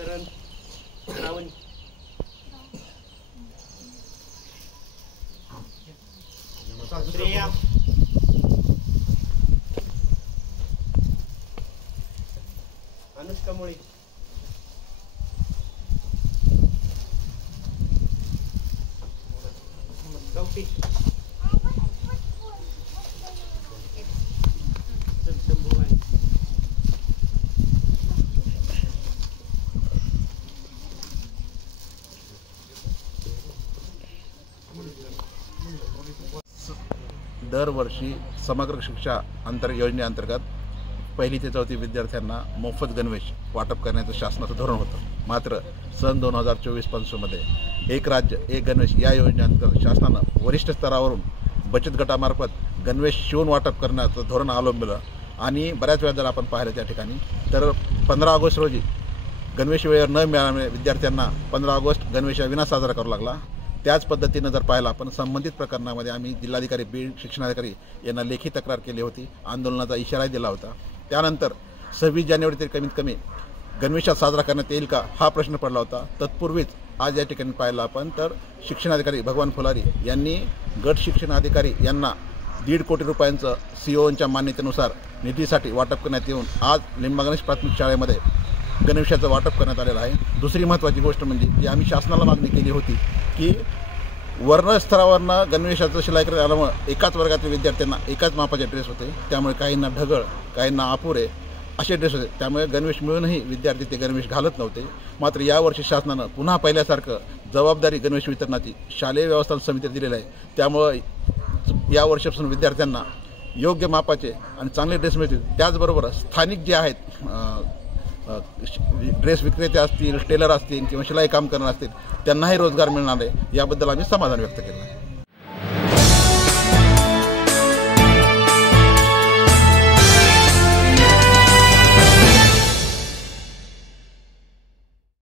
करण श्रावणी श्रेया अनुष्का मोळे कौटी दरवर्षी समग्र शिक्षा योजनेअंतर्गत पहिली ते चौथी विद्यार्थ्यांना मोफत गणवेश वाटप करण्याचं शासनाचं धोरण होतं. मात्र सन 2024-25मध्ये एक राज्य एक गणवेश या योजनेअंतर्गत शासनानं वरिष्ठ स्तरावरून बचत गटामार्फत गणवेश शिवून वाटप करण्याचं धोरण अवलंबलं आणि बऱ्याच वेळा जर आपण पाहिलं त्या ठिकाणी तर 15 ऑगस्ट रोजी गणवेश वेळेवर न मिळाल्यामुळे विद्यार्थ्यांना 15 ऑगस्ट गणवेशाविना साजरा करावा लागला. त्याच पद्धतीनं जर पाहिलं आपण संबंधित प्रकरणामध्ये आम्ही जिल्हाधिकारी बीड शिक्षणाधिकारी यांना लेखी तक्रार केली होती, आंदोलनाचा इशारा दिला होता. त्यानंतर 26 जानेवारी तरी कमीत कमी गणवेशात साजरा करण्यात येईल का हा प्रश्न पडला होता. तत्पूर्वीच आज या ठिकाणी पाहिलं आपण तर शिक्षणाधिकारी भगवान फुलारी यांनी गट शिक्षण अधिकारी यांना 1.5 कोटी रुपयांचं COच्या मान्यतेनुसार निधीसाठी वाटप करण्यात येऊन आज लिंबा गणेश प्राथमिक शाळेमध्ये गणवेशाचं वाटप करण्यात आलेलं आहे. दुसरी महत्त्वाची गोष्ट म्हणजे की आम्ही शासनाला मागणी केली होती की वर्ण स्तरावरनं गणवेशाचं शिलाई करण्यात आल्यामुळे एकाच वर्गातील विद्यार्थ्यांना एकाच मापाचे ड्रेस होते. त्यामुळे काहींना ढगळ काहींना अपुरे असे ड्रेस होते. त्यामुळे गणवेश मिळूनही विद्यार्थी ते गणवेश घालत नव्हते. मात्र यावर्षी शासनानं पुन्हा पहिल्यासारखं जबाबदारी गणवेश वितरणाची शालेय व्यवस्थापन समितीला दिलेली आहे. त्यामुळे यावर्षीपासून विद्यार्थ्यांना योग्य मापाचे आणि चांगले ड्रेस मिळतील. त्याचबरोबर स्थानिक जे आहेत ड्रेस विक्रेते असतील, टेलर असतील किंवा शिलाई काम करणारे असतील त्यांनाही रोजगार मिळणार आहे. याबद्दल आम्ही समाधान व्यक्त केलं.